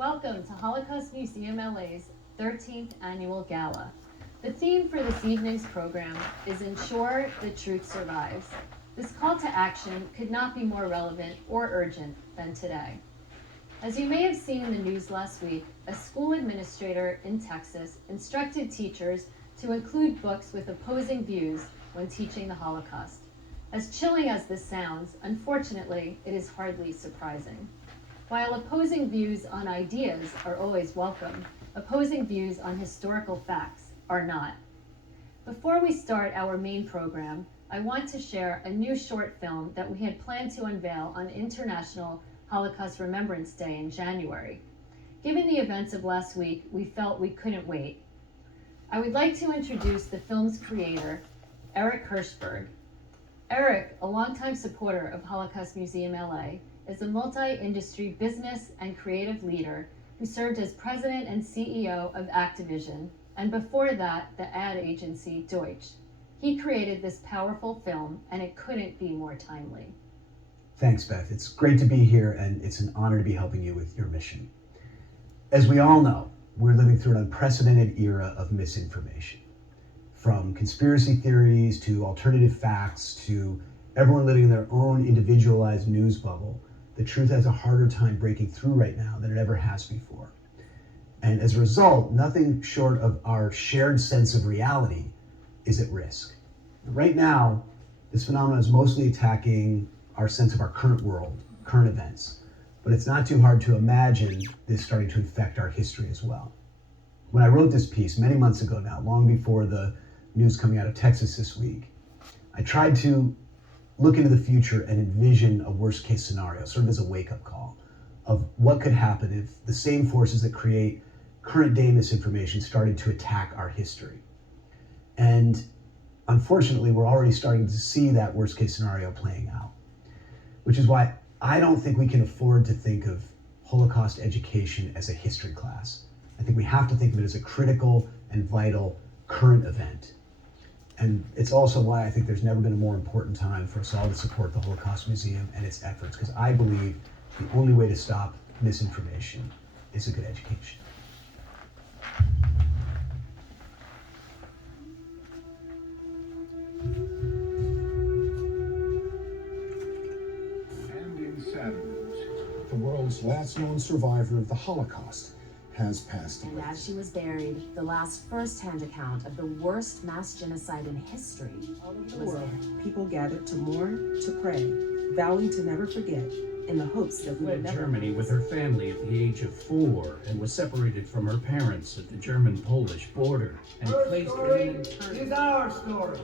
Welcome to Holocaust Museum LA's 13th Annual Gala. The theme for this evening's program is Ensure the Truth Survives. This call to action could not be more relevant or urgent than today. As you may have seen in the news last week, a school administrator in Texas instructed teachers to include books with opposing views when teaching the Holocaust. As chilling as this sounds, unfortunately, it is hardly surprising. While opposing views on ideas are always welcome, opposing views on historical facts are not. Before we start our main program, I want to share a new short film that we had planned to unveil on International Holocaust Remembrance Day in January. Given the events of last week, we felt we couldn't wait. I would like to introduce the film's creator, Eric Hirschberg. Eric, a longtime supporter of Holocaust Museum LA, is a multi-industry business and creative leader who served as president and CEO of Activision, and before that, the ad agency Deutsch. He created this powerful film, and it couldn't be more timely. Thanks, Beth. It's great to be here, and it's an honor to be helping you with your mission. As we all know, we're living through an unprecedented era of misinformation. From conspiracy theories to alternative facts to everyone living in their own individualized news bubble, the truth has a harder time breaking through right now than it ever has before. And as a result, nothing short of our shared sense of reality is at risk. Right now, this phenomenon is mostly attacking our sense of our current world, current events, but it's not too hard to imagine this starting to infect our history as well. When I wrote this piece many months ago now, long before the news coming out of Texas this week, I tried to look into the future and envision a worst case scenario, sort of as a wake-up call of what could happen if the same forces that create current day misinformation started to attack our history. And unfortunately, we're already starting to see that worst case scenario playing out, which is why I don't think we can afford to think of Holocaust education as a history class. I think we have to think of it as a critical and vital current event. And it's also why I think there's never been a more important time for us all to support the Holocaust Museum and its efforts, because I believe the only way to stop misinformation is a good education. And in sad news, the world's last known survivor of the Holocaust has passed away. And as she was buried, the last first-hand account of the worst mass genocide in history All over the world, people gathered to mourn, to pray, vowing to never forget, in the hopes that we would never Germany with her family at the age of 4 and was separated from her parents at the German-Polish border and Her placed story in an internment. is our story,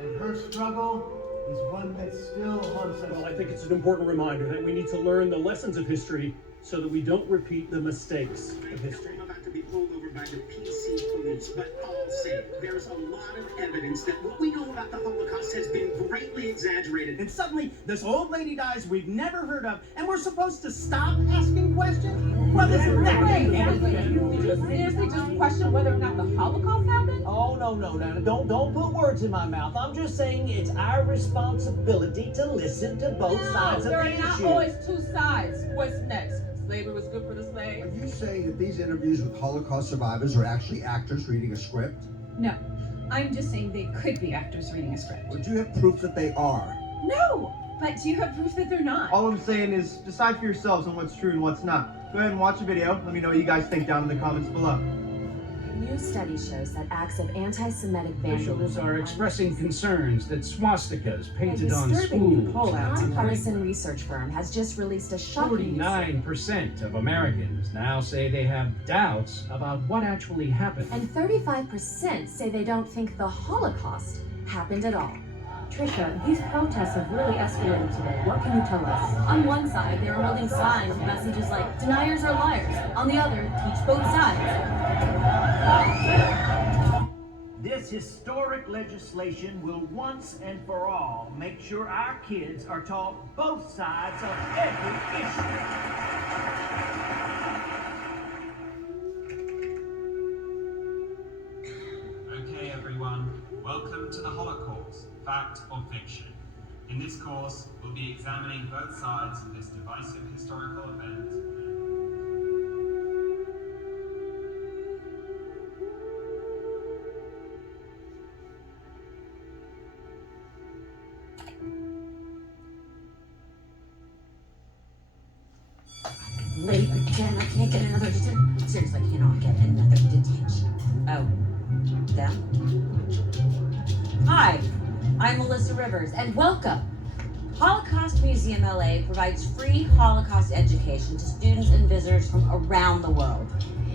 and her struggle is one that still haunts us. Well, I think it's an important reminder that we need to learn the lessons of history so that we don't repeat the mistakes of history. I'm about to be pulled over by the PC police, but I'll say there's a lot of evidence that what we know about the Holocaust has been greatly exaggerated. And suddenly, this old lady dies we've never heard of, and we're supposed to stop asking questions? Well, isn't that Did you seriously just question whether or not the Holocaust happened? Oh, no, don't put words in my mouth. I'm just saying it's our responsibility to listen to both sides of there the are not issue. always two sides. What's next? Slavery was good for the slaves? Are you saying that these interviews with Holocaust survivors are actually actors reading a script? No, I'm just saying they could be actors reading a script. Or do you have proof that they are? No, but do you have proof that they're not? All I'm saying is decide for yourselves on what's true and what's not. Go ahead and watch the video. Let me know what you guys think down in the comments below. New study shows that acts of anti-Semitic Officials vandalism are expressing concerns that swastikas painted on disturbing schools. nonpartisan research firm has just released a shocking 49% of Americans now say they have doubts about what actually happened. and 35% say they don't think the Holocaust happened at all. Trisha, these protests have really escalated today. What can you tell us? On one side, they are holding signs with messages like, deniers are liars. On the other, teach both sides. This historic legislation will once and for all make sure our kids are taught both sides of every issue. Okay, everyone, welcome to the Holocaust, fact or fiction. In this course, we'll be examining both sides of this divisive historical event. late again. I can't get another detention. Seriously, I cannot get another detention. Oh, them? Hi, I'm Melissa Rivers, and welcome. Holocaust Museum LA provides free Holocaust education to students and visitors from around the world.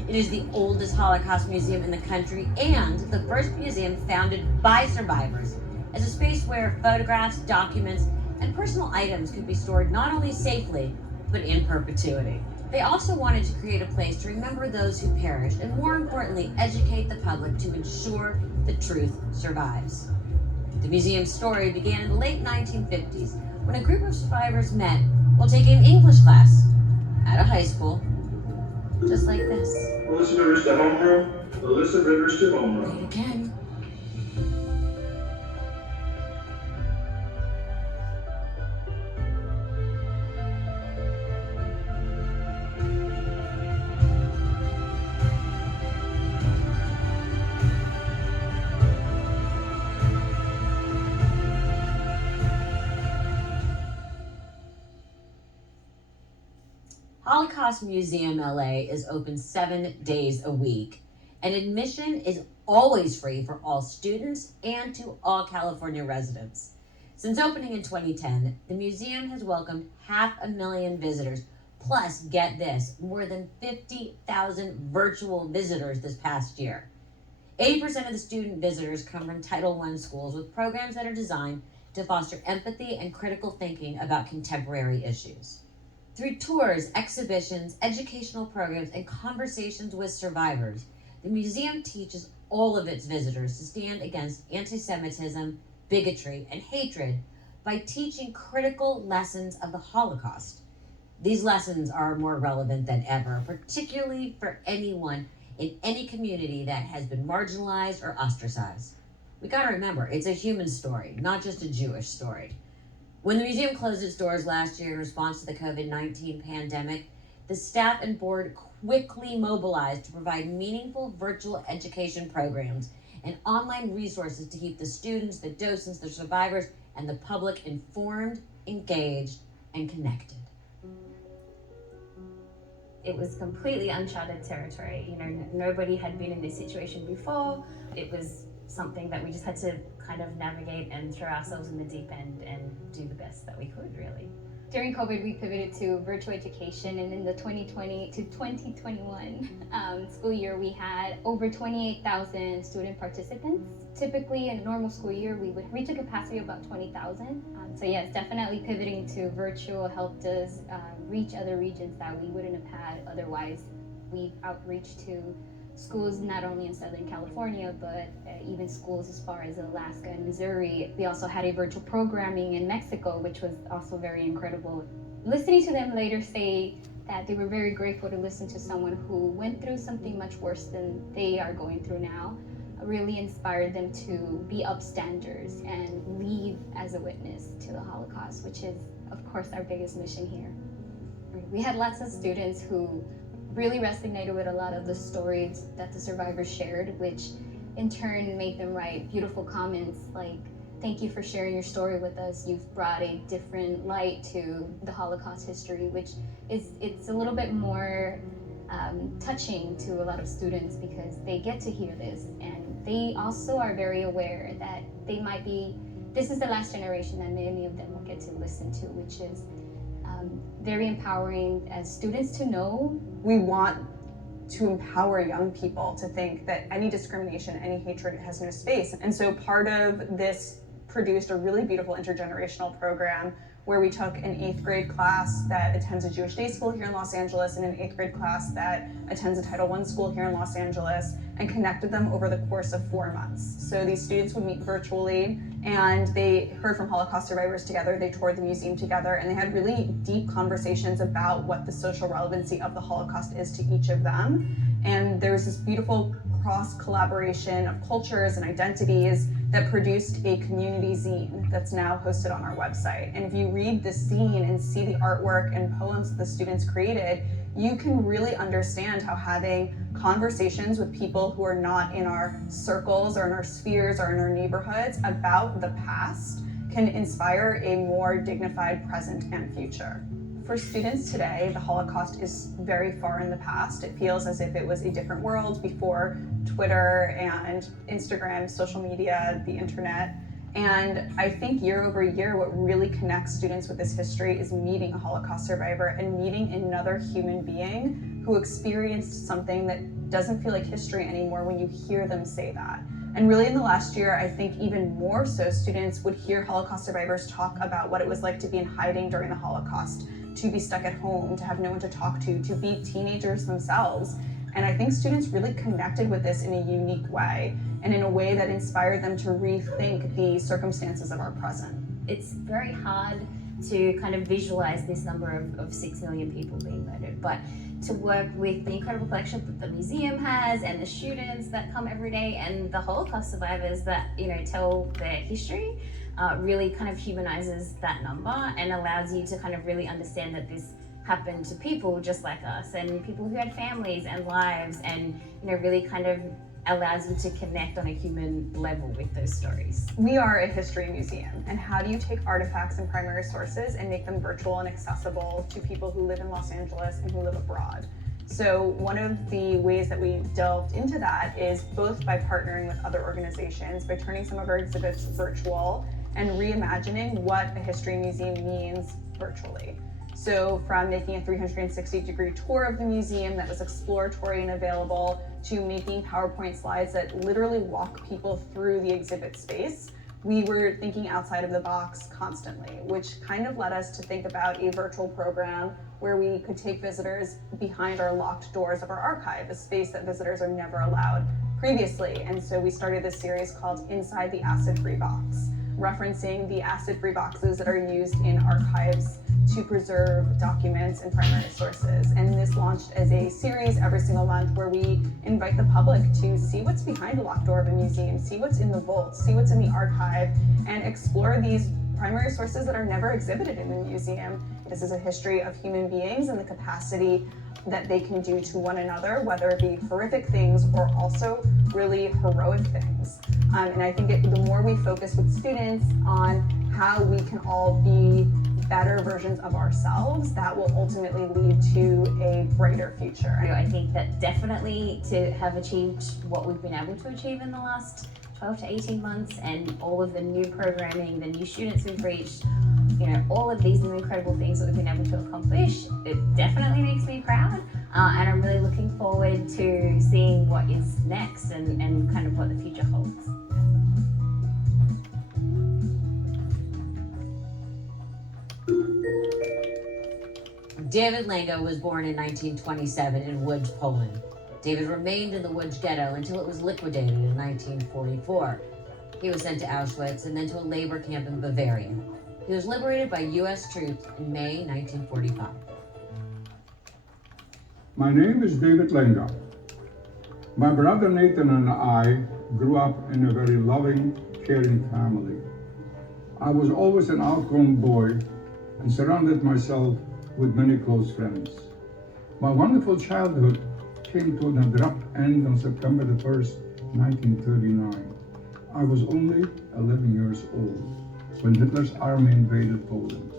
It is the oldest Holocaust museum in the country and the first museum founded by survivors as a space where photographs, documents, and personal items could be stored not only safely, but in perpetuity. They also wanted to create a place to remember those who perished and, more importantly, educate the public to ensure the truth survives. The museum's story began in the late 1950s when a group of survivors met while taking an English class at a high school, just like this. Melissa Rivers to homeroom. Melissa Rivers to homeroom. Right again. Holocaust Museum LA is open 7 days a week, and admission is always free for all students and to all California residents. Since opening in 2010, the museum has welcomed 500,000 visitors, plus, get this, more than 50,000 virtual visitors this past year. 80% of the student visitors come from Title I schools with programs that are designed to foster empathy and critical thinking about contemporary issues. Through tours, exhibitions, educational programs, and conversations with survivors, the museum teaches all of its visitors to stand against anti-Semitism, bigotry, and hatred by teaching critical lessons of the Holocaust. These lessons are more relevant than ever, particularly for anyone in any community that has been marginalized or ostracized. We gotta remember, it's a human story, not just a Jewish story. When the museum closed its doors last year in response to the COVID-19 pandemic, the staff and board quickly mobilized to provide meaningful virtual education programs and online resources to keep the students, the docents, the survivors, and the public informed, engaged, and connected. It was completely uncharted territory. You know, nobody had been in this situation before. It was something that we just had to kind of navigate and throw ourselves in the deep end and do the best that we could, really. During COVID, we pivoted to virtual education, and in the 2020 to 2021 school year, we had over 28,000 student participants. Typically, in a normal school year, we would reach a capacity of about 20,000. So yes, definitely pivoting to virtual helped us reach other regions that we wouldn't have had otherwise. We've outreach to schools not only in Southern California, but even schools as far as Alaska and Missouri. We also had a virtual programming in Mexico, which was also very incredible. Listening to them later say that they were very grateful to listen to someone who went through something much worse than they are going through now really inspired them to be upstanders and lead as a witness to the Holocaust, which is, of course, our biggest mission here. We had lots of students who really resonated with a lot of the stories that the survivors shared, which in turn made them write beautiful comments like, "Thank you for sharing your story with us. You've brought a different light to the Holocaust history," which it's a little bit more touching to a lot of students because they get to hear this, and they also are very aware that this is the last generation that many of them will get to listen to, which is very empowering as students to know. We want to empower young people to think that any discrimination, any hatred has no space. And so part of this produced a really beautiful intergenerational program where we took an 8th grade class that attends a Jewish day school here in Los Angeles and an 8th grade class that attends a Title I school here in Los Angeles and connected them over the course of 4 months. So these students would meet virtually and they heard from Holocaust survivors together, they toured the museum together, and they had really deep conversations about what the social relevancy of the Holocaust is to each of them. And there was this beautiful cross-collaboration of cultures and identities that produced a community zine that's now hosted on our website. And if you read the zine and see the artwork and poems that the students created, you can really understand how having conversations with people who are not in our circles or in our spheres or in our neighborhoods about the past can inspire a more dignified present and future. For students today, the Holocaust is very far in the past. It feels as if it was a different world before Twitter and Instagram, social media, the internet. And I think year over year, what really connects students with this history is meeting a Holocaust survivor and meeting another human being who experienced something that doesn't feel like history anymore when you hear them say that. And really in the last year, I think even more so, students would hear Holocaust survivors talk about what it was like to be in hiding during the Holocaust, to be stuck at home, to have no one to talk to be teenagers themselves. And I think students really connected with this in a unique way, and in a way that inspired them to rethink the circumstances of our present. It's very hard to kind of visualize this number of 6 million people being murdered, but to work with the incredible collection that the museum has and the students that come every day and the Holocaust survivors that, you know, tell their history, really kind of humanizes that number and allows you to kind of really understand that this happened to people just like us and people who had families and lives, and, you know, really kind of allows you to connect on a human level with those stories. We are a history museum, and how do you take artifacts and primary sources and make them virtual and accessible to people who live in Los Angeles and who live abroad? So one of the ways that we delved into that is both by partnering with other organizations, by turning some of our exhibits virtual and reimagining what a history museum means virtually. So from making a 360-degree tour of the museum that was exploratory and available, to making PowerPoint slides that literally walk people through the exhibit space, we were thinking outside of the box constantly, which kind of led us to think about a virtual program where we could take visitors behind our locked doors of our archive, a space that visitors are never allowed previously. And so we started this series called Inside the Acid-Free Box, referencing the acid-free boxes that are used in archives to preserve documents and primary sources. And this launched as a series every single month where we invite the public to see what's behind the locked door of a museum, see what's in the vault, see what's in the archive, and explore these primary sources that are never exhibited in the museum. This is a history of human beings and the capacity that they can do to one another, whether it be horrific things or also really heroic things. And I think the more we focus with students on how we can all be better versions of ourselves, that will ultimately lead to a brighter future. I think that definitely to have achieved what we've been able to achieve in the last 12 to 18 months, and all of the new programming, the new students we've reached, you know, all of these new incredible things that we've been able to accomplish, it definitely makes me proud. And I'm really looking forward to seeing what is next and kind of what the future holds. David Lango was born in 1927 in Łódź, Poland. David remained in the Łódź ghetto until it was liquidated in 1944. He was sent to Auschwitz and then to a labor camp in Bavaria. He was liberated by U.S. troops in May 1945. My name is David Lango. My brother Nathan and I grew up in a very loving, caring family. I was always an outgoing boy and surrounded myself with many close friends. My wonderful childhood came to an abrupt end on September the 1st, 1939. I was only 11 years old when Hitler's army invaded Poland.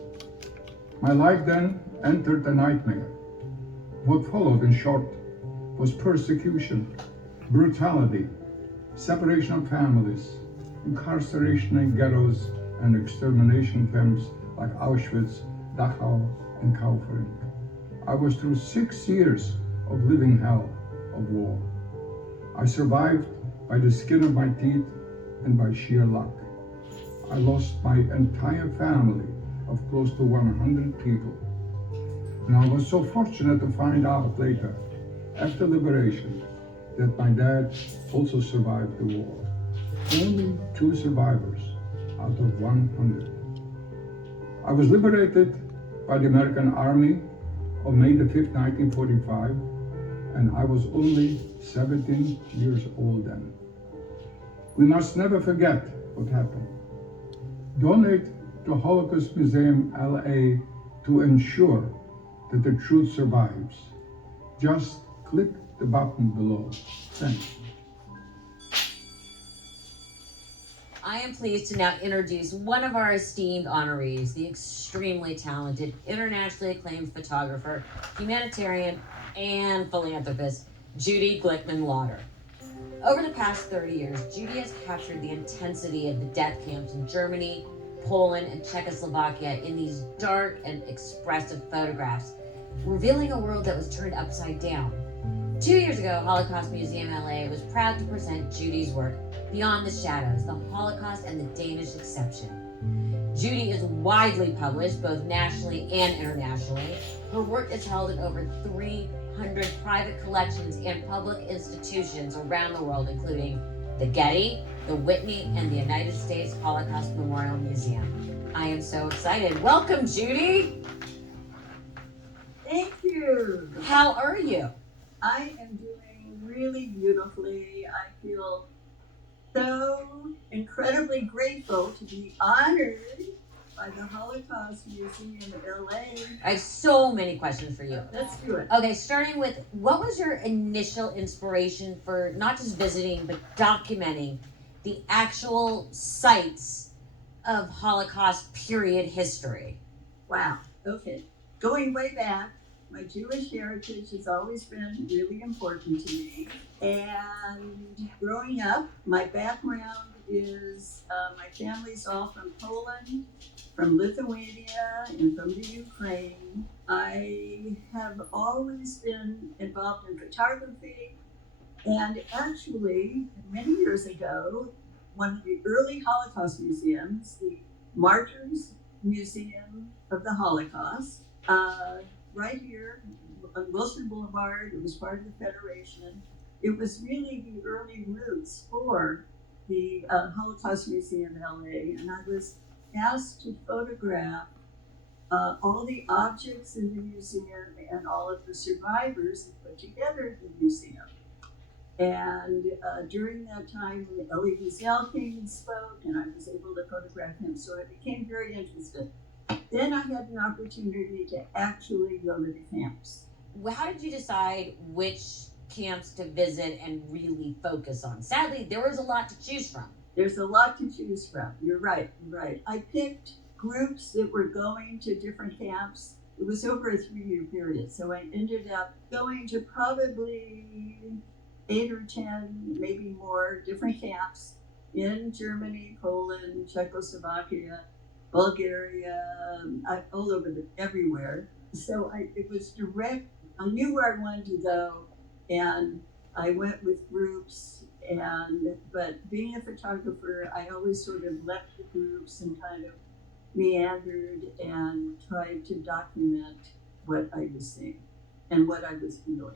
My life then entered a nightmare. What followed, in short, was persecution, brutality, separation of families, incarceration in ghettos and extermination camps like Auschwitz, Dachau, and Kaufering. I was through 6 years of living hell, of war. I survived by the skin of my teeth and by sheer luck. I lost my entire family of close to 100 people. And I was so fortunate to find out later, after liberation, that my dad also survived the war. Only 2 survivors out of 100. I was liberated by the American Army on May the 5th, 1945, and I was only 17 years old then. We must never forget what happened. Donate to Holocaust Museum LA to ensure that the truth survives. Just click the button below. Thanks. I am pleased to now introduce one of our esteemed honorees, the extremely talented, internationally acclaimed photographer, humanitarian, and philanthropist, Judy Glickman-Lauder. Over the past 30 years, Judy has captured the intensity of the death camps in Germany, Poland, and Czechoslovakia in these dark and expressive photographs, revealing a world that was turned upside down. 2 years ago, Holocaust Museum LA was proud to present Judy's work, Beyond the Shadows, the Holocaust and the Danish Exception. Judy is widely published, both nationally and internationally. Her work is held in over 300 private collections and public institutions around the world, including the Getty, the Whitney, and the United States Holocaust Memorial Museum. I am so excited. Welcome, Judy. Thank you. How are you? I am doing really beautifully. I feel so incredibly grateful to be honored by the Holocaust Museum of LA. I have so many questions for you. Let's do it. Okay, starting with, what was your initial inspiration for not just visiting, but documenting the actual sites of Holocaust period history? Wow. Okay. Going way back, my Jewish heritage has always been really important to me. And growing up, my background is my family's all from Poland, from Lithuania, and from the Ukraine. I have always been involved in photography. And actually, many years ago, one of the early Holocaust museums, the Martyrs Museum of the Holocaust, right here on Wilson Boulevard, it was part of the Federation. It was really the early roots for the Holocaust Museum LA, and I was asked to photograph all the objects in the museum and all of the survivors and put together the museum. And during that time, Elie Wiesel came and spoke, and I was able to photograph him, so I became very interested. Then I had an opportunity to actually go to the camps. How did you decide which camps to visit and really focus on? Sadly, there was a lot to choose from. There's a lot to choose from. You're right. I picked groups that were going to different camps. It was over a 3-year period, so I ended up going to probably 8 or 10, maybe more, different camps in Germany, Poland, Czechoslovakia, Bulgaria, all over everywhere. So it was direct. I knew where I wanted to go, and I went with groups. But being a photographer, I always sort of left the groups and kind of meandered and tried to document what I was seeing and what I was feeling.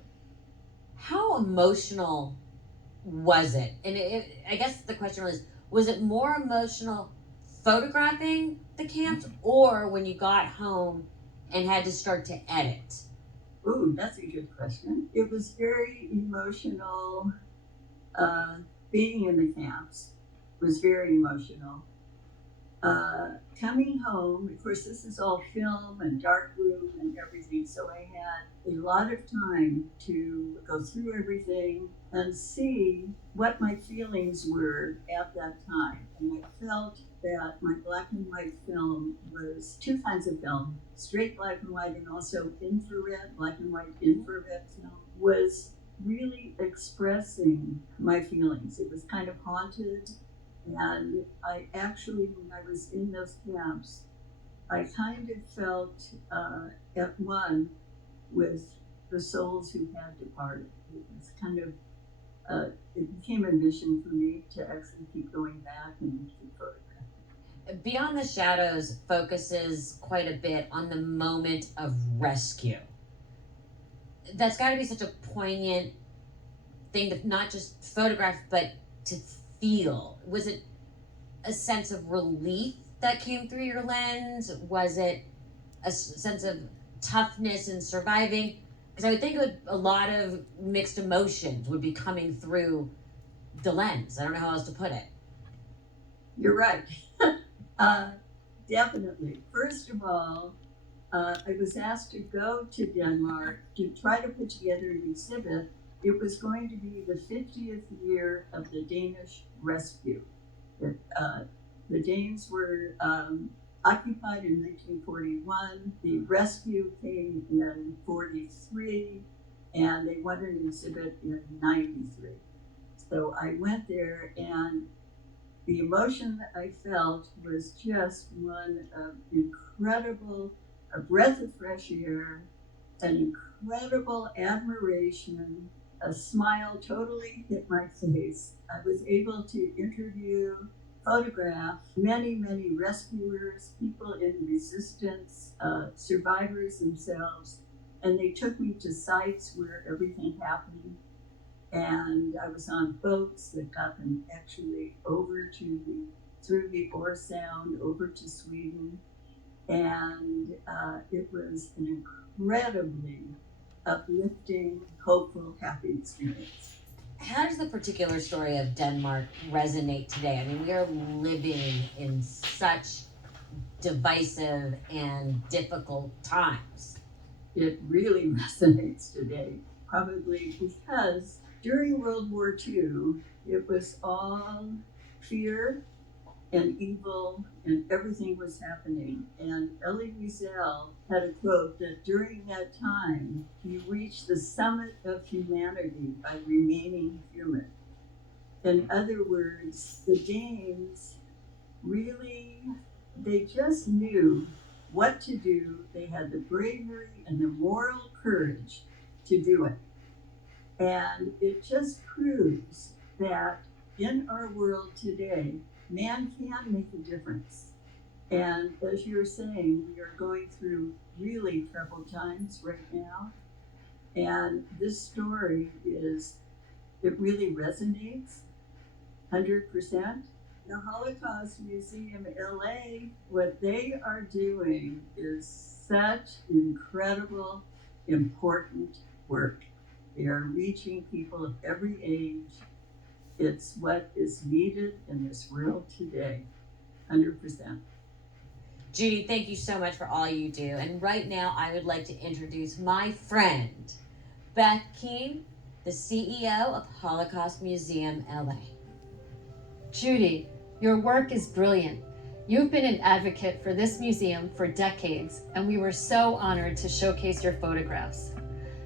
How emotional was it? And I guess the question was it more emotional photographing the camps, or when you got home and had to start to edit? Ooh, that's a good question. It was very emotional. Being in the camps was very emotional. Coming home, of course, this is all film and dark room and everything, so I had a lot of time to go through everything and see what my feelings were at that time. And I felt that my black and white film was 2 kinds of film, straight black and white and also infrared, black and white infrared film, was really expressing my feelings. It was kind of haunted. And I actually, when I was in those camps, I kind of felt at one with the souls who had departed. It was kind of, it became a mission for me to actually keep going back and keep photographing. Beyond the Shadows focuses quite a bit on the moment of rescue. That's got to be such a poignant thing to not just photograph, but to feel. Was it a sense of relief that came through your lens? Was it a sense of toughness and surviving? Because I would think a lot of mixed emotions would be coming through the lens. I don't know how else to put it. You're right. Definitely. First of all, I was asked to go to Denmark to try to put together an exhibit. It was going to be the 50th year of the Danish rescue. The Danes were occupied in 1941. The rescue came in 43, and they wanted an exhibit in 93. So I went there, and the emotion that I felt was just one of incredible, a breath of fresh air, an incredible admiration, a smile totally hit my face. I was able to interview, photograph many, many rescuers, people in resistance, survivors themselves, and they took me to sites where everything happened. And I was on boats that got them actually through the Ore Sound over to Sweden. And it was an incredibly uplifting, hopeful, happy experience. How does the particular story of Denmark resonate today? I mean, we are living in such divisive and difficult times. It really resonates today, probably because during World War II, it was all fear and evil, and everything was happening. And Elie Wiesel had a quote that during that time, you reach the summit of humanity by remaining human. In other words, the Danes really, they just knew what to do. They had the bravery and the moral courage to do it. And it just proves that in our world today, man can make a difference. And as you're saying, we are going through really troubled times right now. And this story it really resonates 100%. The Holocaust Museum LA, what they are doing is such incredible, important work. They are reaching people of every age. It's what is needed in this world today, 100%. Judy, thank you so much for all you do. And right now, I would like to introduce my friend, Beth Keene, the CEO of Holocaust Museum LA. Judy, your work is brilliant. You've been an advocate for this museum for decades, and we were so honored to showcase your photographs.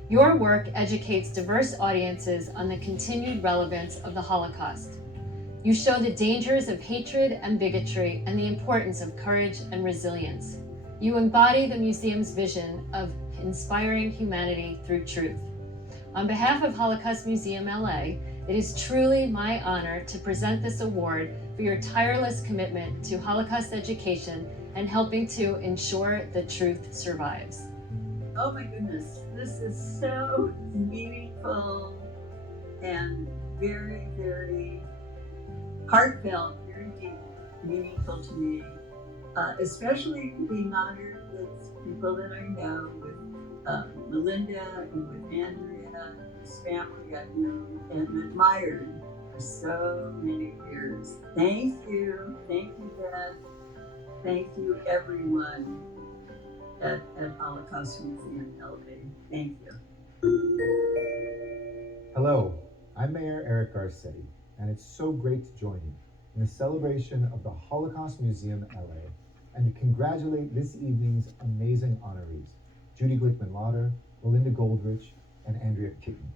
Your work educates diverse audiences on the continued relevance of the Holocaust. You show the dangers of hatred and bigotry and the importance of courage and resilience. You embody the museum's vision of inspiring humanity through truth. On behalf of Holocaust Museum LA, it is truly my honor to present this award for your tireless commitment to Holocaust education and helping to ensure the truth survives. Oh my goodness, this is so meaningful and very, very heartfelt, very deep, meaningful to me, especially being honored with people that I know, with Melinda and with Andrea, whose family I've known and admired for so many years. Thank you, Beth. Thank you, everyone at Holocaust Museum LA. Thank you. Hello, I'm Mayor Eric Garcetti, and it's so great to join you in the celebration of the Holocaust Museum LA and to congratulate this evening's amazing honorees, Judy Glickman-Lauder, Melinda Goldrich, and Andrea Kitten.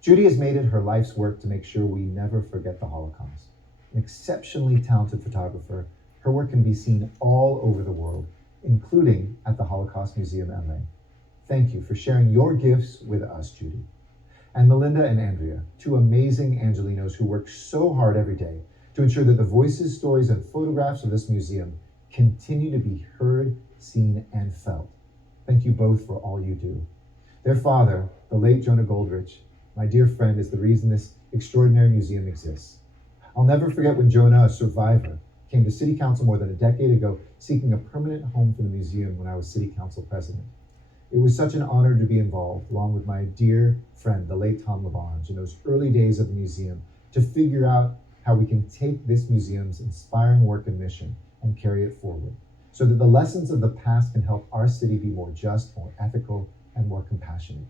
Judy has made it her life's work to make sure we never forget the Holocaust. An exceptionally talented photographer, her work can be seen all over the world, including at the Holocaust Museum LA. Thank you for sharing your gifts with us, Judy. And Melinda and Andrea, two amazing Angelinos who work so hard every day to ensure that the voices, stories, and photographs of this museum continue to be heard, seen, and felt. Thank you both for all you do. Their father, the late Jonah Goldrich, my dear friend, is the reason this extraordinary museum exists. I'll never forget when Jonah, a survivor, came to City Council more than a decade ago seeking a permanent home for the museum when I was City Council president. It was such an honor to be involved, along with my dear friend, the late Tom Lavange, in those early days of the museum, to figure out how we can take this museum's inspiring work and mission and carry it forward, so that the lessons of the past can help our city be more just, more ethical, and more compassionate.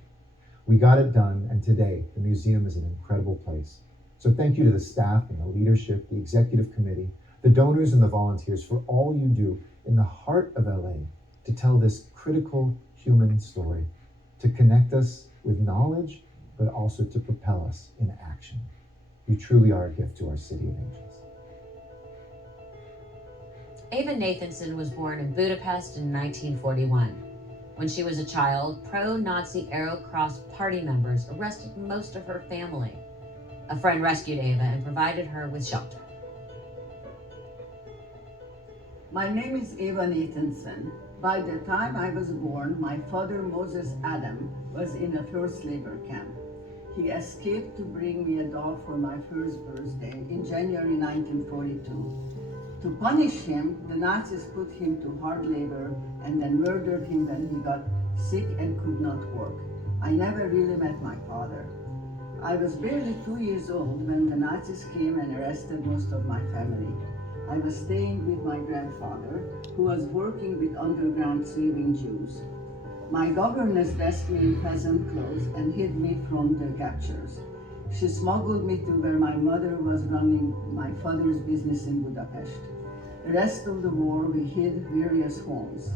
We got it done, and today, the museum is an incredible place. So thank you to the staff and the leadership, the executive committee, the donors and the volunteers for all you do in the heart of LA to tell this critical human story, to connect us with knowledge, but also to propel us in action. You truly are a gift to our City of Angels. Ava Nathanson was born in Budapest in 1941. When she was a child, pro-Nazi Arrow Cross Party members arrested most of her family. A friend rescued Ava and provided her with shelter. My name is Ava Nathanson. By the time I was born, my father, Moses Adam, was in a forced labor camp. He escaped to bring me a doll for my first birthday in January 1942. To punish him, the Nazis put him to hard labor and then murdered him when he got sick and could not work. I never really met my father. I was barely 2 years old when the Nazis came and arrested most of my family. I was staying with my grandfather, who was working with underground saving Jews. My governess dressed me in peasant clothes and hid me from the captures. She smuggled me to where my mother was running my father's business in Budapest. The rest of the war, we hid various homes.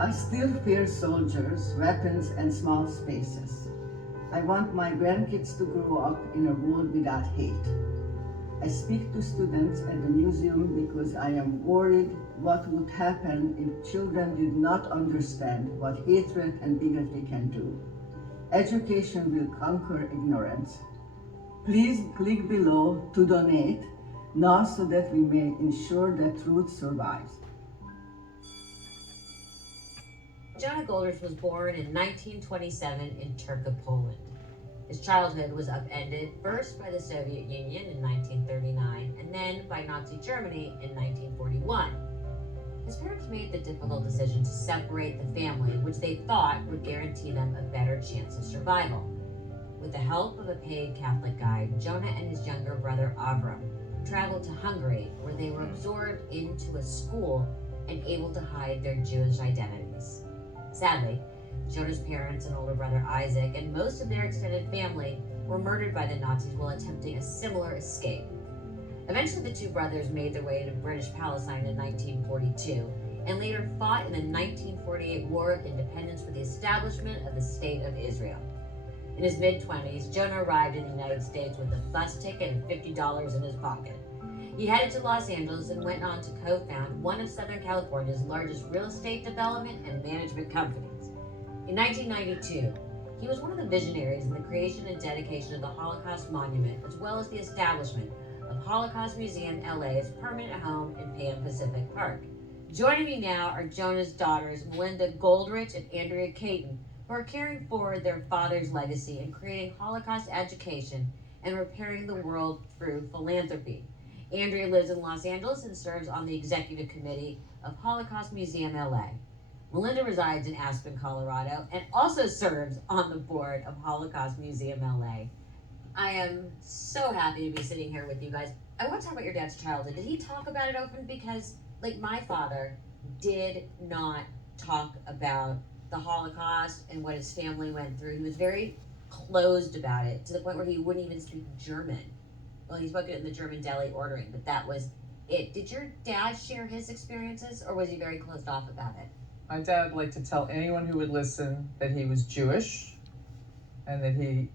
I still fear soldiers, weapons, and small spaces. I want my grandkids to grow up in a world without hate. I speak to students at the museum because I am worried what would happen if children did not understand what hatred and bigotry can do. Education will conquer ignorance. Please click below to donate now so that we may ensure that truth survives. Jonah Goldrich was born in 1927 in Turku, Poland. His childhood was upended first by the Soviet Union in 1939 and then by Nazi Germany in 1941. His parents made the difficult decision to separate the family, which they thought would guarantee them a better chance of survival. With the help of a paid Catholic guide, Jonah and his younger brother Avram traveled to Hungary, where they were absorbed into a school and able to hide their Jewish identities. Sadly, Jonah's parents and older brother Isaac and most of their extended family were murdered by the Nazis while attempting a similar escape. Eventually, the two brothers made their way to British Palestine in 1942 and later fought in the 1948 War of Independence for the establishment of the State of Israel. In his mid-20s, Jonah arrived in the United States with a bus ticket and $50 in his pocket. He headed to Los Angeles and went on to co-found one of Southern California's largest real estate development and management companies. In 1992, he was one of the visionaries in the creation and dedication of the Holocaust Monument, as well as the establishment of Holocaust Museum LA's permanent home in Pan Pacific Park. Joining me now are Jonah's daughters, Melinda Goldrich and Andrea Caton, who are carrying forward their father's legacy and creating Holocaust education and repairing the world through philanthropy. Andrea lives in Los Angeles and serves on the executive committee of Holocaust Museum LA. Melinda resides in Aspen, Colorado, and also serves on the board of Holocaust Museum LA. I am so happy to be sitting here with you guys. I want to talk about your dad's childhood. Did he talk about it often? Because, like, my father did not talk about the Holocaust and what his family went through. He was very closed about it, to the point where he wouldn't even speak German. Well, he spoke it in the German deli ordering, but that was it. Did your dad share his experiences, or was he very closed off about it? My dad liked to tell anyone who would listen that he was Jewish and that he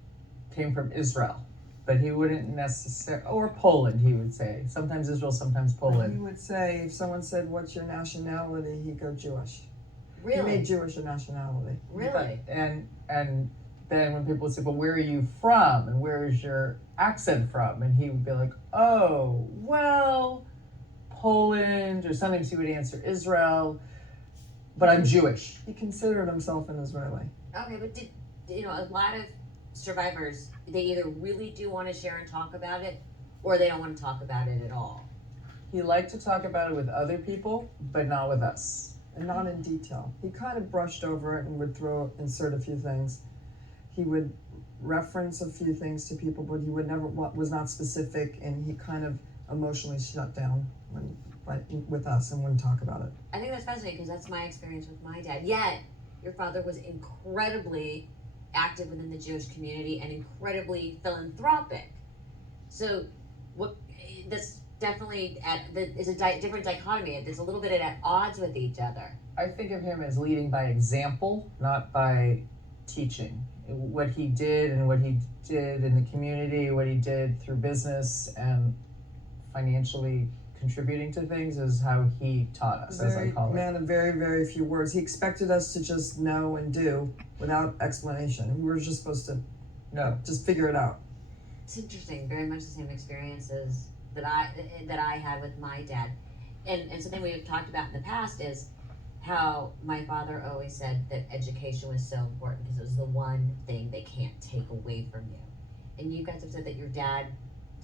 came from Israel, but he wouldn't necessarily, or Poland, he would say. Sometimes Israel, sometimes Poland. He would say, if someone said, "What's your nationality?" he'd go Jewish. Really? He made Jewish a nationality. Really? But, and then when people would say, "But where are you from? And where is your accent from?" And he would be like, "Oh, well, Poland," or sometimes he would answer Israel, "But I'm Jewish." He considered himself an Israeli. Okay, but did, a lot of survivors, they either really do want to share and talk about it, or they don't want to talk about it at all. He liked to talk about it with other people, but not with us. And not in detail. He kind of brushed over it and would insert a few things. He would reference a few things to people, but he would never, was not specific, and he kind of emotionally shut down with us and wouldn't talk about it. I think that's fascinating because that's my experience with my dad. Yet, your father was incredibly active within the Jewish community and incredibly philanthropic. So, definitely different dichotomy. It's a little bit at odds with each other. I think of him as leading by example, not by teaching. What he did and what he did in the community, what he did through business and financially contributing to things is how he taught us, as I call it. Man of very, very few words. He expected us to just know and do without explanation. We were just supposed to just figure it out. It's interesting, very much the same experiences that I had with my dad. And something we've talked about in the past is how my father always said that education was so important because it was the one thing they can't take away from you. And you guys have said that your dad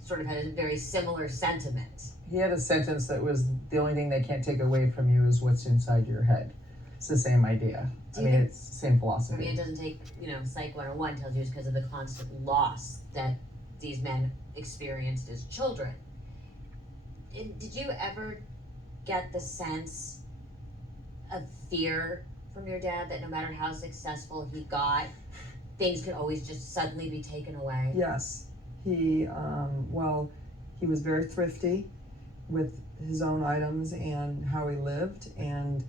sort of had a very similar sentiment. He had a sentence that was, the only thing they can't take away from you is what's inside your head. It's the same idea. It's the same philosophy. I mean, it doesn't take, Psych 101 tells you it's because of the constant loss that these men experienced as children. Did you ever get the sense of fear from your dad that no matter how successful he got, things could always just suddenly be taken away? Yes. He was very thrifty with his own items and how he lived, and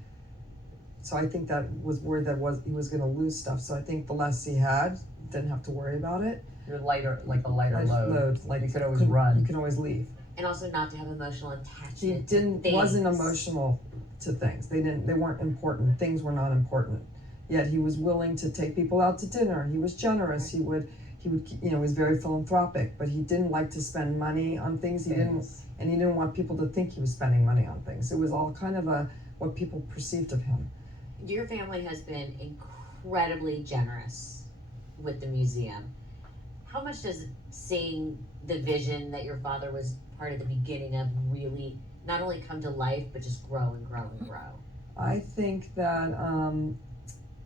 so I think that was worried that he was going to lose stuff. So I think the less he had, didn't have to worry about it. You're lighter, like a lighter load. Like you could always run. You can always leave. And also not to have emotional attachment. He wasn't emotional to things. They weren't important. Things were not important. Yet he was willing to take people out to dinner. He was generous. He would was very philanthropic, but he didn't like to spend money on things. He didn't want people to think he was spending money on things. It was all kind of what people perceived of him. Your family has been incredibly generous with the museum. How much does seeing the vision that your father was part of the beginning of really not only come to life, but just grow and grow and grow? I think that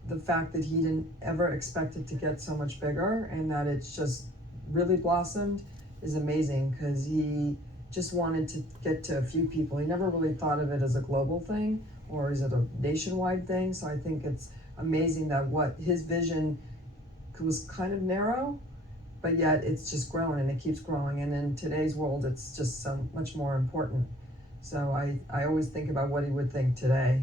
the fact that he didn't ever expect it to get so much bigger and that it's just really blossomed is amazing, because he just wanted to get to a few people. He never really thought of it as a global thing, or is it a nationwide thing? So I think it's amazing that what his vision was kind of narrow, but yet it's just growing and it keeps growing. And in today's world, it's just so much more important. So I always think about what he would think today,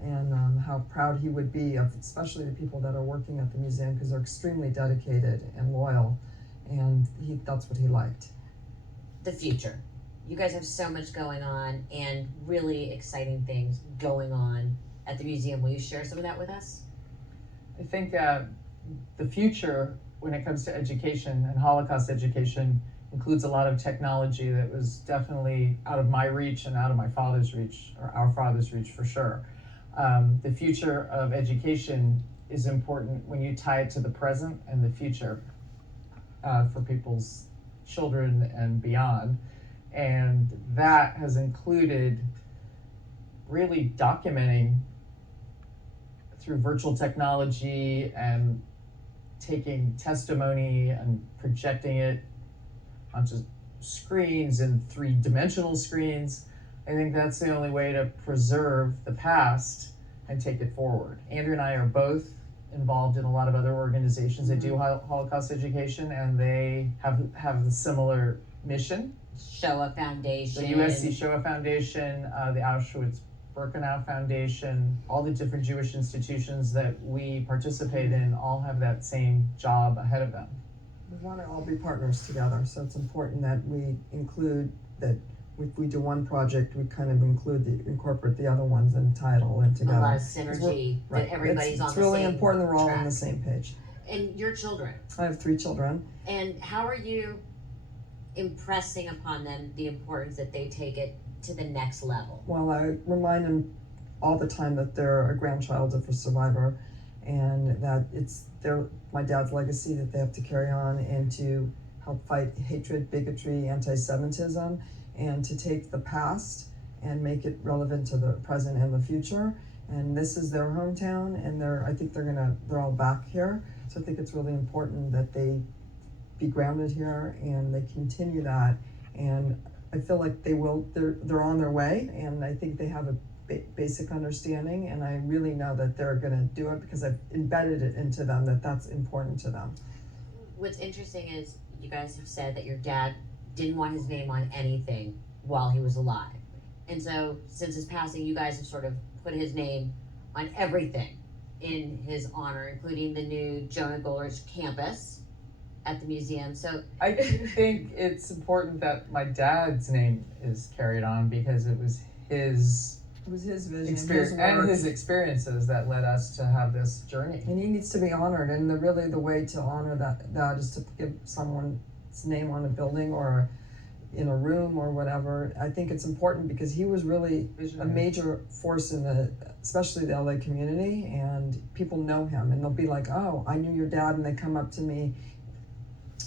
and how proud he would be of especially the people that are working at the museum, because they're extremely dedicated and loyal, and that's what he liked. The future. You guys have so much going on and really exciting things going on at the museum. Will you share some of that with us? I think the future, when it comes to education and Holocaust education, includes a lot of technology that was definitely out of my reach and out of my father's reach, or our father's reach for sure. The future of education is important when you tie it to the present and the future for people's children and beyond. And that has included really documenting through virtual technology and taking testimony and projecting it onto screens and three-dimensional screens. I think that's the only way to preserve the past and take it forward. Andrew and I are both involved in a lot of other organizations that do Holocaust education, and they have a similar mission. Shoah Foundation. The USC Shoah Foundation, the Auschwitz-Birkenau Foundation, all the different Jewish institutions that we participate in all have that same job ahead of them. We want to all be partners together, so it's important that we include that. If we do one project, we kind of incorporate the other ones and tie it all in together. A lot of synergy, that everybody's on the same track. It's really important that we're all on the same page. And your children? I have 3 children. And how are you impressing upon them the importance that they take it to the next level? Well, I remind them all the time that they're a grandchild of a survivor, and that it's my dad's legacy that they have to carry on, and to help fight hatred, bigotry, anti-Semitism, and to take the past and make it relevant to the present and the future. And this is their hometown, and I think they're all back here. So I think it's really important that they be grounded here and they continue that. And I feel like they're on their way, and I think they have a basic understanding, and I really know that they're gonna do it because I've embedded it into them that that's important to them. What's interesting is you guys have said that your dad didn't want his name on anything while he was alive. And so since his passing, you guys have sort of put his name on everything in his honor, including the new Jonah Goldrich campus at the museum. So I think it's important that my dad's name is carried on because it was his vision, experience, his and work. his experiences that led us to have this journey. And he needs to be honored, and the way to honor that is to give someone's name on a building or in a room or whatever. I think it's important because he was really a major force in especially the LA community, and people know him, and they'll be like, "Oh, I knew your dad," and they come up to me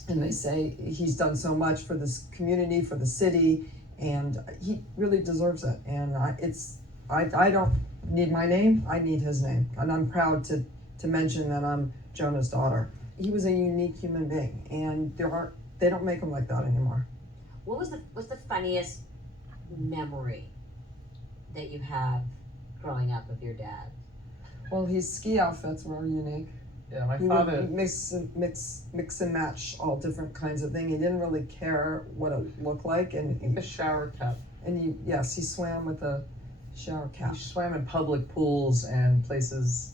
and they say he's done so much for this community, for the city, and he really deserves it. And I don't need my name, I need his name. And I'm proud to mention that I'm Jonah's daughter. He was a unique human being, and they don't make them like that anymore. what's the funniest memory that you have growing up of your dad? Well, his ski outfits were unique. Yeah, my He father would mix and match all different kinds of things. He didn't really care what it looked like, and the shower cap. And he swam with a shower cap. He swam in public pools and places.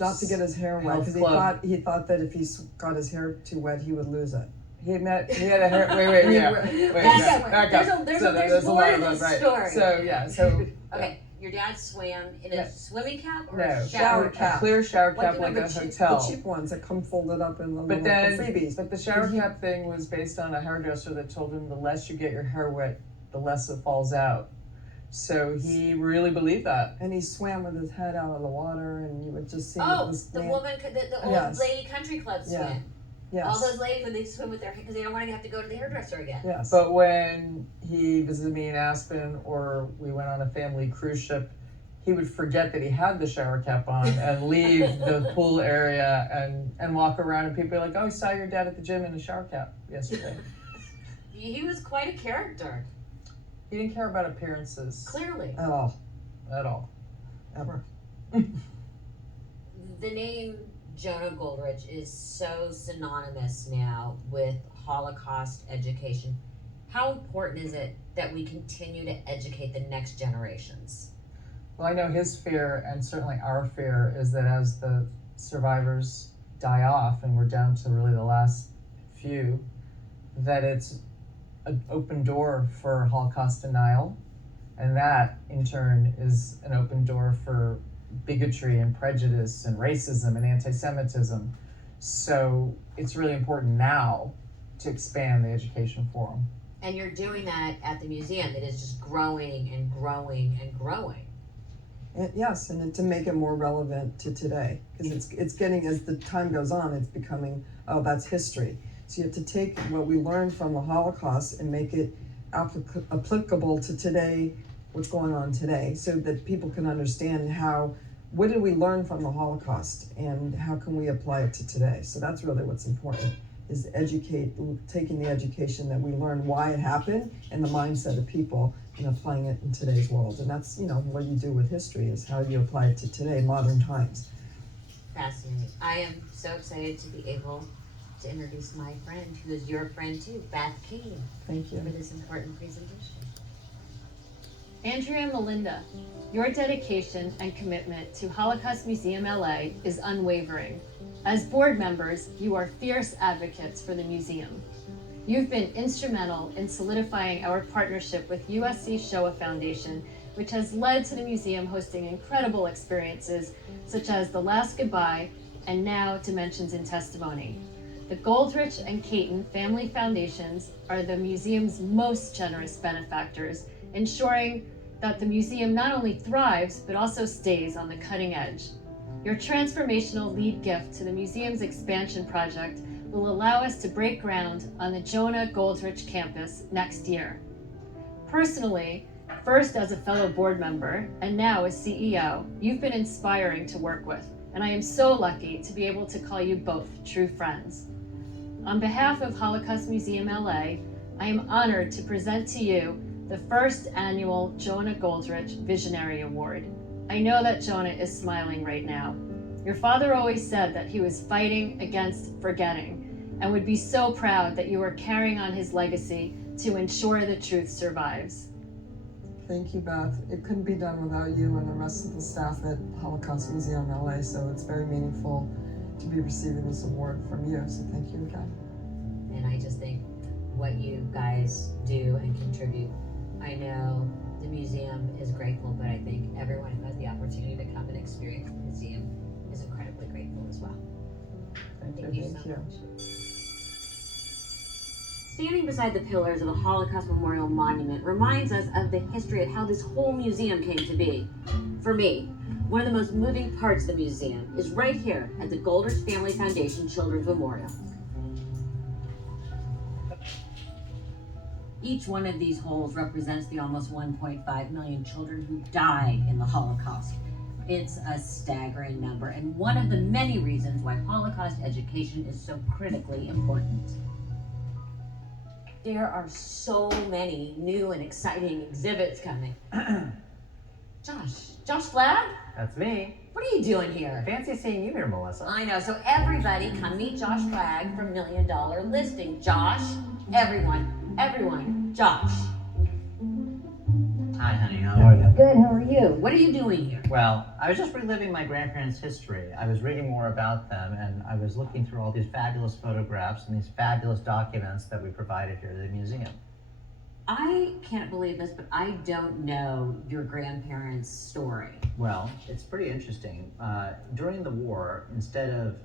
Not to get his hair wet, because he thought that if he got his hair too wet, he would lose it. He had a hair. Wait. Back up. There's more to this story. So okay. Your dad swam in a swimming cap or No, a shower cap. A clear shower cap like a hotel. The cheap ones that come folded up in the But freebies. But the shower cap thing was based on a hairdresser that told him the less you get your hair wet, the less it falls out. So he really believed that. And he swam with his head out of the water, and you would just see the old lady country club swim. Yeah. Yes. All those ladies when they swim with their because they don't want to have to go to the hairdresser again. Yes. But when he visited me in Aspen or we went on a family cruise ship, he would forget that he had the shower cap on and leave the pool area and walk around, and people are like, "Oh, I saw your dad at the gym in a shower cap yesterday." He was quite a character. He didn't care about appearances. Clearly. At all. Ever. The name Jonah Goldrich is so synonymous now with Holocaust education. How important is it that we continue to educate the next generations? Well, I know his fear, and certainly our fear, is that as the survivors die off, and we're down to really the last few, that it's an open door for Holocaust denial, and that, in turn, is an open door for bigotry and prejudice and racism and anti-Semitism. So it's really important now to expand the education forum. And you're doing that at the museum. It is just growing and growing and growing. Yes, and to make it more relevant to today, because it's getting, as the time goes on, it's becoming, oh, that's history. So you have to take what we learned from the Holocaust and make it applicable to today, what's going on today, so that people can understand what did we learn from the Holocaust and how can we apply it to today. So that's really what's important, is taking the education that we learned, why it happened, and the mindset of people, and applying it in today's world. And that's, what you do with history is how you apply it to today, modern times. Fascinating. I am so excited to be able to introduce my friend, who is your friend too, Beth King. Thank you. For this important presentation. Andrea and Melinda, your dedication and commitment to Holocaust Museum LA is unwavering. As board members, you are fierce advocates for the museum. You've been instrumental in solidifying our partnership with USC Shoah Foundation, which has led to the museum hosting incredible experiences such as The Last Goodbye and now Dimensions in Testimony. The Goldrich and Caton Family Foundations are the museum's most generous benefactors, ensuring that the museum not only thrives, but also stays on the cutting edge. Your transformational lead gift to the museum's expansion project will allow us to break ground on the Jonah Goldrich campus next year. Personally, first as a fellow board member, and now as CEO, you've been inspiring to work with, and I am so lucky to be able to call you both true friends. On behalf of Holocaust Museum LA, I am honored to present to you the first annual Jonah Goldrich Visionary Award. I know that Jonah is smiling right now. Your father always said that he was fighting against forgetting and would be so proud that you are carrying on his legacy to ensure the truth survives. Thank you, Beth. It couldn't be done without you and the rest of the staff at Holocaust Museum LA, so it's very meaningful to be receiving this award from you, so thank you again. And I just think what you guys do and contribute, I know the museum is grateful, but I think everyone who has the opportunity to come and experience the museum is incredibly grateful as well. Thank you so much. Standing beside the pillars of the Holocaust Memorial Monument reminds us of the history of how this whole museum came to be. For me, one of the most moving parts of the museum is right here at the Golders Family Foundation Children's Memorial. Each one of these holes represents the almost 1.5 million children who died in the Holocaust. It's a staggering number, and one of the many reasons why Holocaust education is so critically important. There are so many new and exciting exhibits coming. Josh Flagg? That's me. What are you doing here? Fancy seeing you here, Melissa. I know, so everybody come meet Josh Flagg from $1 Million Listing. Josh, everyone, Josh. Hi, honey, how are you? Good, how are you? What are you doing here? Well, I was just reliving my grandparents' history. I was reading more about them, and I was looking through all these fabulous photographs and these fabulous documents that we provided here to the museum. I can't believe this, but I don't know your grandparents' story. Well, it's pretty interesting. During the war, instead of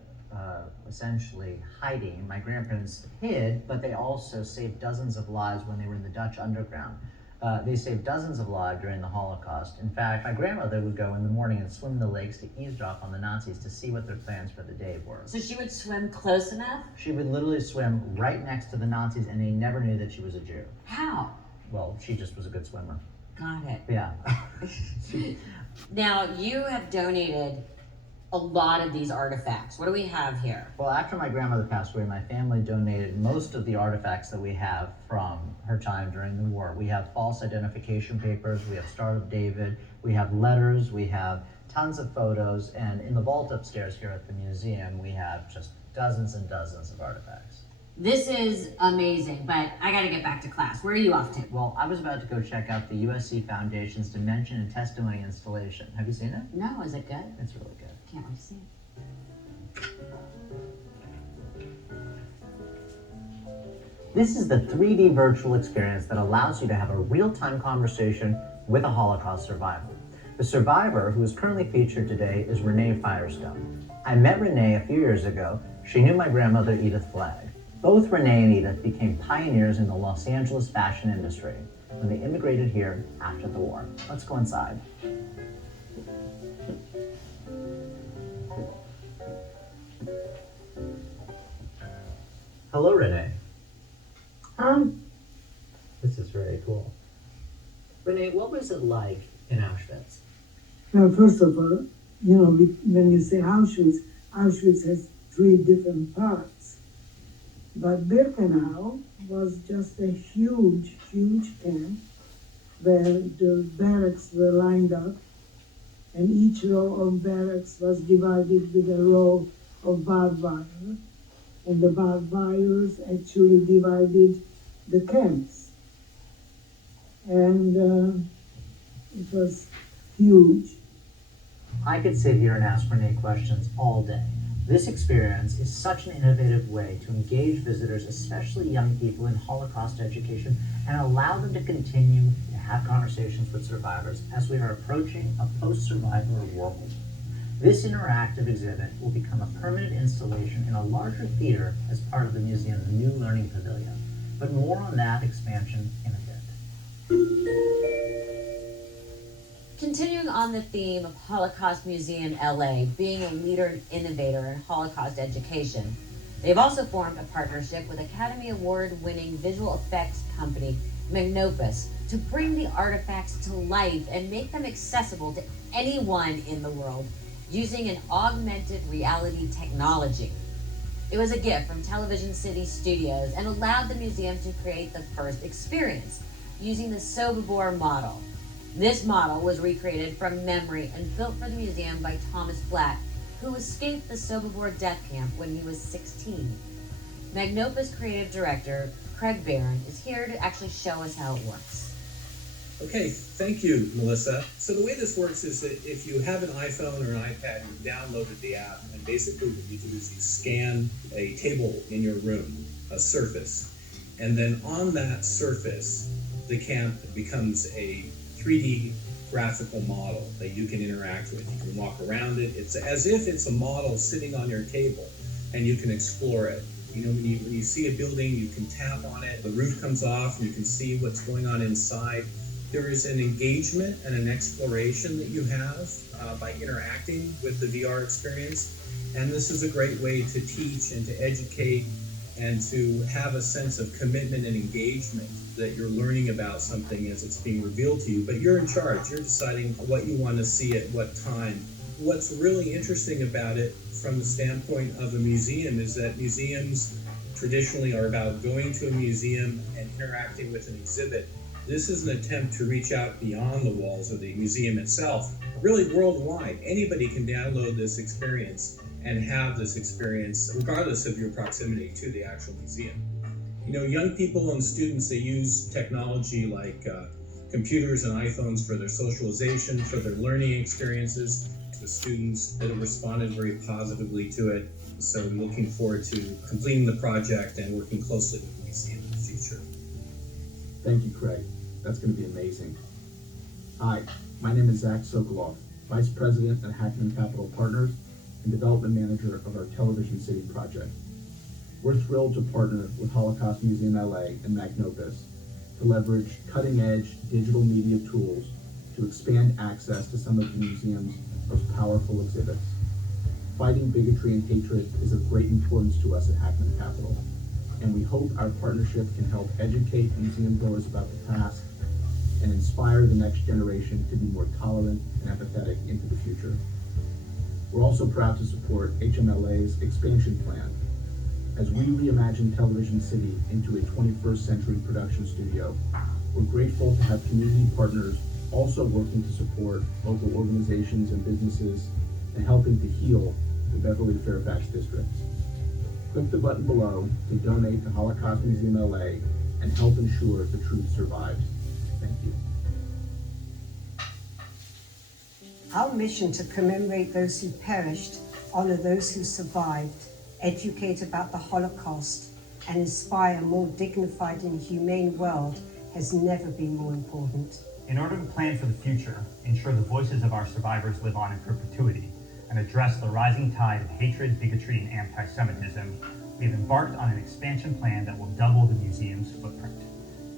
essentially hiding, my grandparents hid, but they also saved dozens of lives when they were in the Dutch underground. They saved dozens of lives during the Holocaust. In fact, my grandmother would go in the morning and swim in the lakes to eavesdrop on the Nazis to see what their plans for the day were. So she would swim close enough? She would literally swim right next to the Nazis, and they never knew that she was a Jew. How? Well, she just was a good swimmer. Got it. Yeah. Now, you have donated a lot of these artifacts. What do we have here? Well, after my grandmother passed away, my family donated most of the artifacts that we have from her time during the war. We have false identification papers, we have Star of David, we have letters, we have tons of photos, and in the vault upstairs here at the museum, we have just dozens and dozens of artifacts. This is amazing, but I gotta get back to class. Where are you off to? Well, I was about to go check out the USC Foundation's Dimension and Testimony installation. Have you seen it? No, is it good? It's really good. Can't wait to see it. This is the 3D virtual experience that allows you to have a real-time conversation with a Holocaust survivor. The survivor who is currently featured today is Renee Firestone. I met Renee a few years ago. She knew my grandmother, Edith Flagg. Both Renee and Edith became pioneers in the Los Angeles fashion industry when they immigrated here after the war. Let's go inside. Hello, Renee. This is very cool. Renee, what was it like in Auschwitz? Now, first of all, when you say Auschwitz, Auschwitz has 3 different parts. But Birkenau was just a huge, huge camp where the barracks were lined up, and each row of barracks was divided with a row of barbed wire, and the barbed wires actually divided the camps. And it was huge. I could sit here and ask Renee questions all day. This experience is such an innovative way to engage visitors, especially young people, in Holocaust education and allow them to continue to have conversations with survivors as we are approaching a post-survivor world. This interactive exhibit will become a permanent installation in a larger theater as part of the museum's new learning pavilion. But more on that expansion in a bit. Continuing on the theme of Holocaust Museum LA being a leader and innovator in Holocaust education, they've also formed a partnership with Academy Award-winning visual effects company Magnopus to bring the artifacts to life and make them accessible to anyone in the world using an augmented reality technology. It was a gift from Television City Studios and allowed the museum to create the first experience using the Sobibor model. This model was recreated from memory and built for the museum by Thomas Blatt, who escaped the Sobibor death camp when he was 16. Magnopus creative director Craig Barron is here to actually show us how it works. Okay, thank you, Melissa. So the way this works is that if you have an iPhone or an iPad, you downloaded the app, and basically what you do is you scan a table in your room, a surface, and then on that surface, the camp becomes a 3D graphical model that you can interact with. You can walk around it. It's as if it's a model sitting on your table, and you can explore it. You know, when you see a building, you can tap on it, the roof comes off, and you can see what's going on inside. There is an engagement and an exploration that you have by interacting with the VR experience. And this is a great way to teach and to educate and to have a sense of commitment and engagement that you're learning about something as it's being revealed to you. But you're in charge. You're deciding what you want to see at what time. What's really interesting about it from the standpoint of a museum is that museums traditionally are about going to a museum and interacting with an exhibit. This is an attempt to reach out beyond the walls of the museum itself, really worldwide. Anybody can download this experience and have this experience regardless of your proximity to the actual museum. You know, young people and students, they use technology like computers and iPhones for their socialization, for their learning experiences. The students that have responded very positively to it. So I'm looking forward to completing the project and working closely with the museum in the future. Thank you, Craig. That's going to be amazing. Hi, my name is Zach Sokoloff, Vice President at Hackman Capital Partners and Development Manager of our Television City project. We're thrilled to partner with Holocaust Museum LA and Magnopus to leverage cutting-edge digital media tools to expand access to some of the museum's most powerful exhibits. Fighting bigotry and hatred is of great importance to us at Hackman Capital, and we hope our partnership can help educate museum goers about the past and inspire the next generation to be more tolerant and empathetic into the future. We're also proud to support HMLA's expansion plan as we reimagine Television City into a 21st century production studio. We're grateful to have community partners also working to support local organizations and businesses and helping to heal the Beverly Fairfax district. Click the button below to donate to Holocaust Museum LA and help ensure the truth survives. Thank you. Our mission to commemorate those who perished, honor those who survived, educate about the Holocaust, and inspire a more dignified and humane world has never been more important. In order to plan for the future, ensure the voices of our survivors live on in perpetuity, and address the rising tide of hatred, bigotry, and anti-Semitism, we have embarked on an expansion plan that will double the museum's footprint.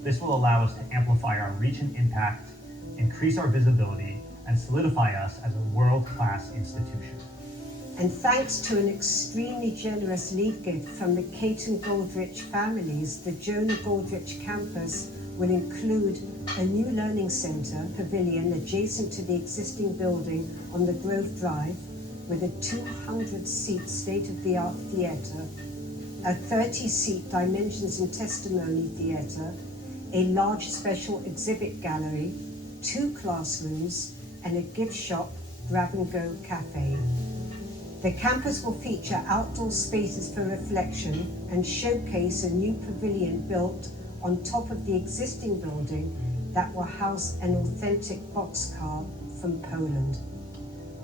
This will allow us to amplify our reach and impact, increase our visibility, and solidify us as a world-class institution. And thanks to an extremely generous lead gift from the Caton Goldrich families, the Jonah Goldrich campus will include a new learning center pavilion adjacent to the existing building on the Grove Drive with a 200-seat state-of-the-art theater, a 30-seat Dimensions and Testimony theater, a large special exhibit gallery, 2 classrooms, and a gift shop, grab-and-go cafe. The campus will feature outdoor spaces for reflection and showcase a new pavilion built on top of the existing building that will house an authentic boxcar from Poland.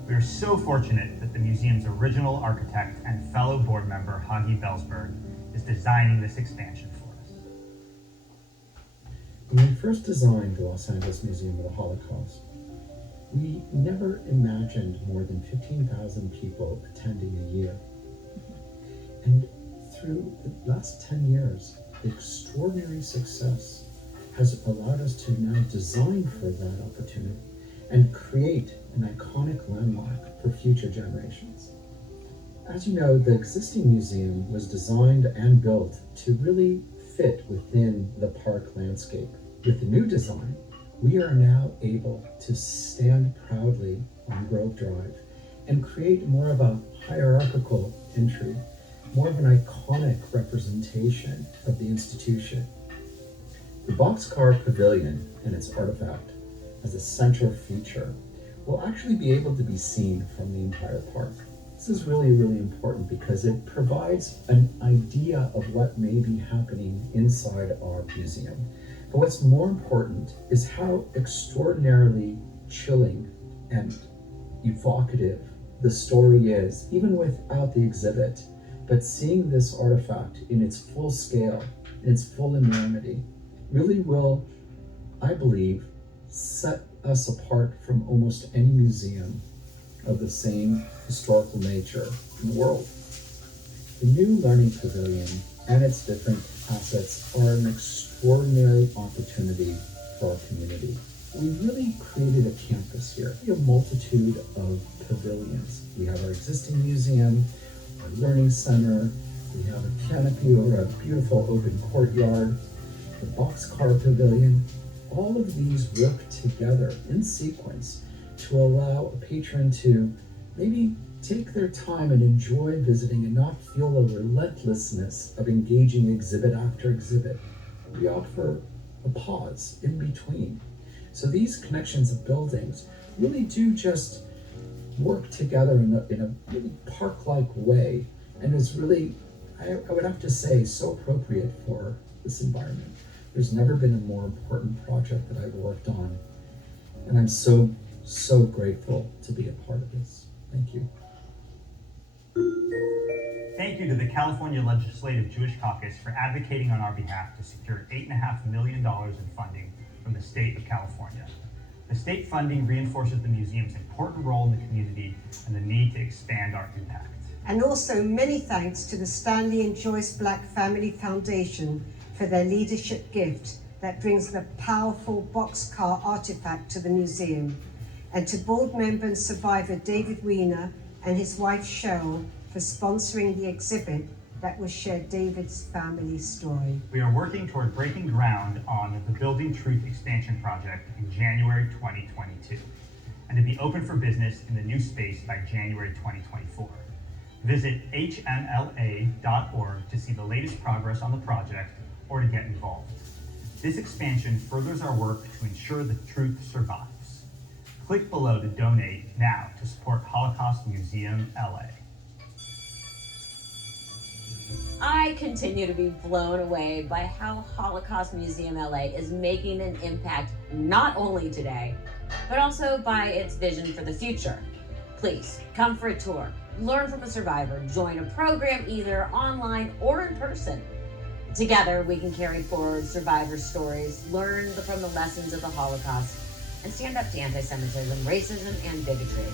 We are so fortunate that the museum's original architect and fellow board member, Hagi Belsberg, is designing this expansion for us. When we first designed the Los Angeles Museum of the Holocaust, we never imagined more than 15,000 people attending a year. And through the last 10 years, the extraordinary success has allowed us to now design for that opportunity and create an iconic landmark for future generations. As you know, the existing museum was designed and built to really fit within the park landscape. With the new design, we are now able to stand proudly on Grove Drive and create more of a hierarchical entry, more of an iconic representation of the institution. The Boxcar Pavilion and its artifact as a central feature will actually be able to be seen from the entire park. This is really, really important because it provides an idea of what may be happening inside our museum. But what's more important is how extraordinarily chilling and evocative the story is, even without the exhibit. But seeing this artifact in its full scale, in its full enormity, really will, I believe, set us apart from almost any museum of the same historical nature in the world. The new Learning Pavilion and its different assets are an extraordinary opportunity for our community. We really created a campus here. We have a multitude of pavilions. We have our existing museum, our learning center, we have a canopy over a beautiful open courtyard, the boxcar pavilion. All of these work together in sequence to allow a patron to maybe take their time and enjoy visiting and not feel a relentlessness of engaging exhibit after exhibit. We offer a pause in between. So these connections of buildings really do just work together in a really park-like way, and is really, I would have to say, so appropriate for this environment. There's never been a more important project that I've worked on, and I'm so, so grateful to be a part of this. Thank you. Thank you to the California Legislative Jewish Caucus for advocating on our behalf to secure $8.5 million in funding from the state of California. The state funding reinforces the museum's important role in the community and the need to expand our impact. And also many thanks to the Stanley and Joyce Black Family Foundation for their leadership gift that brings the powerful boxcar artifact to the museum, and to board member and survivor David Weiner and his wife Cheryl for sponsoring the exhibit that will share David's family story. We are working toward breaking ground on the Building Truth expansion project in January 2022, and to be open for business in the new space by January 2024. Visit hmla.org to see the latest progress on the project or to get involved. This expansion furthers our work to ensure the truth survives. Click below to donate now to support Holocaust Museum LA. I continue to be blown away by how Holocaust Museum LA is making an impact not only today, but also by its vision for the future. Please come for a tour, learn from a survivor, join a program either online or in person. Together, we can carry forward survivor stories, learn from the lessons of the Holocaust, and stand up to anti-Semitism, racism, and bigotry.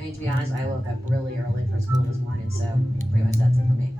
I mean, to be honest, I woke up really early for school this morning, so pretty much that's it for me.